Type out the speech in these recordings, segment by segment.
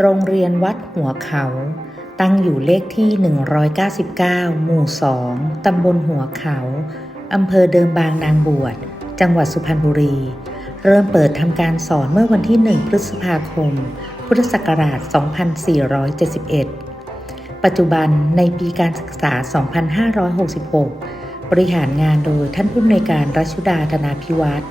โรงเรียนวัดหัวเขา ตั้งอยู่เลขที่ 199 หมู่ 2 ตำบลหัวเขา อำเภอเดิมบางนางบวช จังหวัดสุพรรณบุรี เริ่มเปิดทำการสอนเมื่อวันที่ 1 พฤษภาคม พุทธศักราช 2471 ปัจจุบันในปีการศึกษา 2566 บริหารงานโดยท่านผู้อำนวยการรัชุดาธนาพิวัตร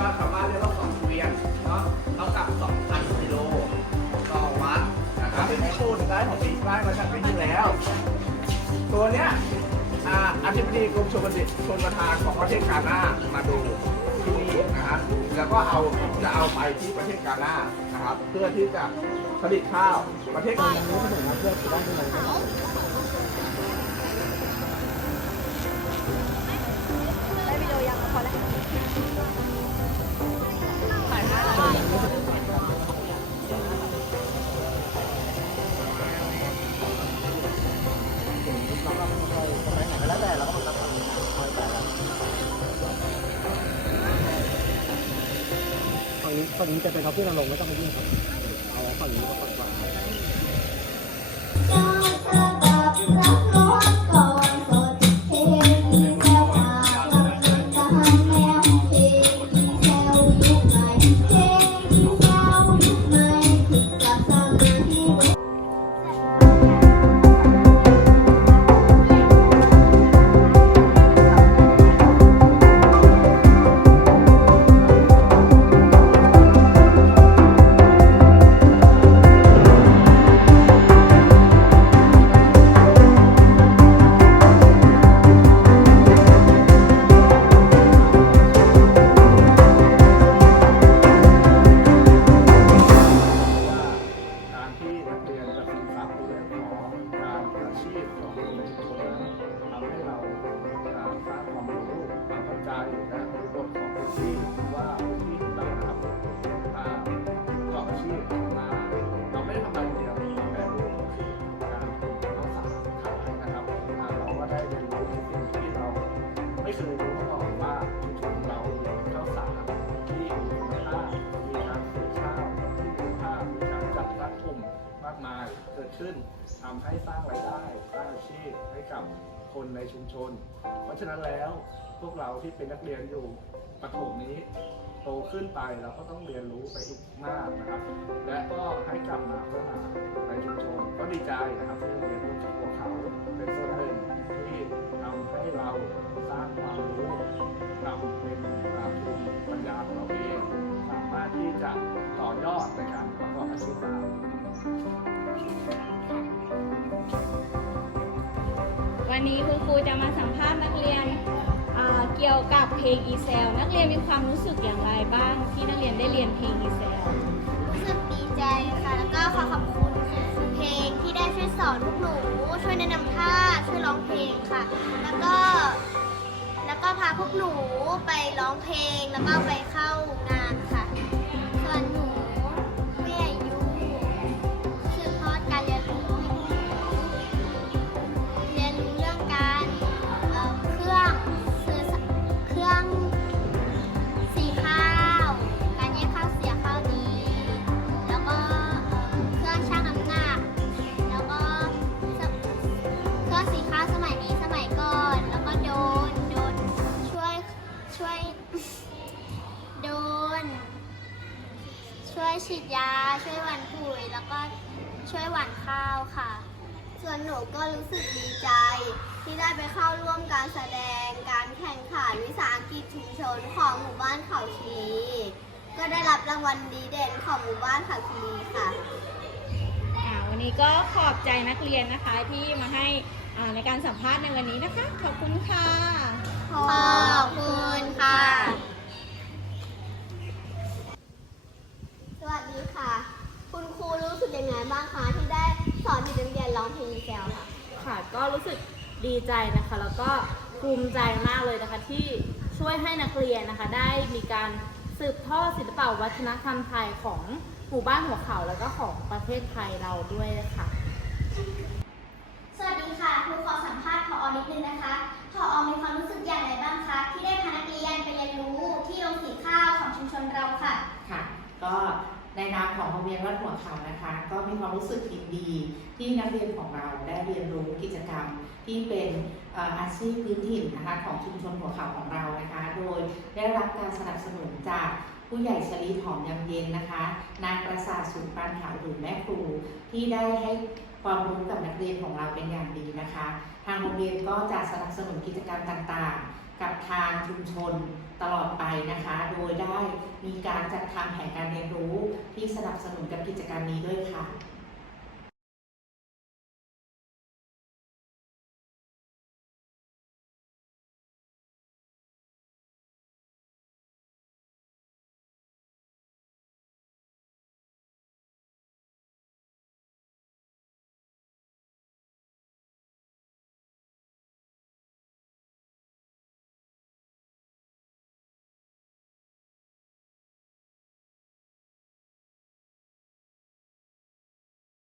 กว่าชาวบ้านเรียกว่าสองเกวียนเนาะเท่ากับสองพันกิโลต่อวัดนะครับเป็นให้พูดได้ของปีบ้านมาจากปีที่แล้ว ตัวเนี้ยอ่าอธิบดีกรมชลประทานชลประทานของประเทศกาหน้ามาดูที่นี่นะครับแล้วก็เอาจะเอาไปที่ประเทศกาหน้านะครับ เพื่อที่จะผลิตข้าวประเทศกาหน้าเพื่อจะได้เงิน ฝั่งนี้จะเป็นเขาขึ้นลงไม่ต้องไปยุ่งครับเอาฝั่งนี้ก็ฝั่ง เกิดขึ้นทำให้สร้างรายได้สร้างอาชีพให้กับคนในชุมชน เพราะฉะนั้นแล้วพวกเราที่เป็นนักเรียนอยู่ประถมนี้โตขึ้นไปเราก็ต้องเรียนรู้ไปอีกมากนะครับ และก็ให้กลับมาเพื่อหาในชุมชนก็ดีใจนะครับที่โรงเรียนร่วมกับพวกเขาเป็นส่วนหนึ่งที่ทำให้เราสร้างความรู้นำเป็นอ่าภูมิปัญญาของเราเองสามารถที่จะต่อยอดในการประกอบอาชีพ วันนี้คุณครูจะมาสัมภาษณ์นักเรียนเกี่ยวกับเพลงอีเซลนักเรียนมีความรู้สึกอย่างไรบ้าง ที่นักเรียนได้เรียนเพลงอีเซลรู้สึกดีใจค่ะ แล้วก็ขอขอบคุณเพลงที่ได้ช่วยสอนพวกหนูช่วยแนะนำท่าช่วยร้องเพลงค่ะ แล้วก็ แล้วก็พาพวกหนูไปร้องเพลงแล้วก็ไปเข้างานค่ะ ฉีดยา ช่วยหว่านปุ๋ยแล้วก็ช่วยหว่านข้าวค่ะ ส่วนหนูก็รู้สึกดีใจ ที่ได้ไปเข้าร่วมการแสดงการแข่งขันวิสาหกิจชุมชนของหมู่บ้านเขาชีก็ได้รับรางวัลดีเด่นของหมู่บ้านเขาชีค่ะวันนี้ก็ขอบใจนักเรียนนะคะที่มาให้ในการสัมภาษณ์ในวันนี้นะคะ ขอบคุณค่ะ ขอบคุณ ดีใจนะคะ แล้วก็ภูมิใจมากเลยนะคะที่ช่วยให้นักเรียนนะคะ ได้มีการสืบทอดศิลปวัฒนธรรมไทยของหมู่บ้านหัวเขาแล้วก็ของประเทศไทยเราด้วยะค่ะสวัสดีค่ะครูขอสัมภาษณ์พออนิดนึงนะคะพออมี ของโรงเรียนวัดหัวเขานะคะ ก็มีความรู้สึกยินดีที่นักเรียนของเราได้เรียนรู้กิจกรรมที่เป็นเอ่ออาชีพพื้นถิ่นนะคะของชุมชนหัวเขาของเรานะคะ โดยได้รับการสนับสนุนจากผู้ใหญ่ชลีหอมยำเย็นนะคะ นางประสาทสุนปานขาวหรือแม่ครู ที่ได้ให้ความรู้กับนักเรียนของเราเป็นอย่างดีนะคะ ทางโรงเรียนก็จะสนับสนุนกิจกรรมต่างๆ กับทางชุมชนตลอดไปนะคะ โดยได้มีการจัดทำแผนการเรียนรู้ที่สนับสนุนกับกิจกรรมนี้ด้วยค่ะ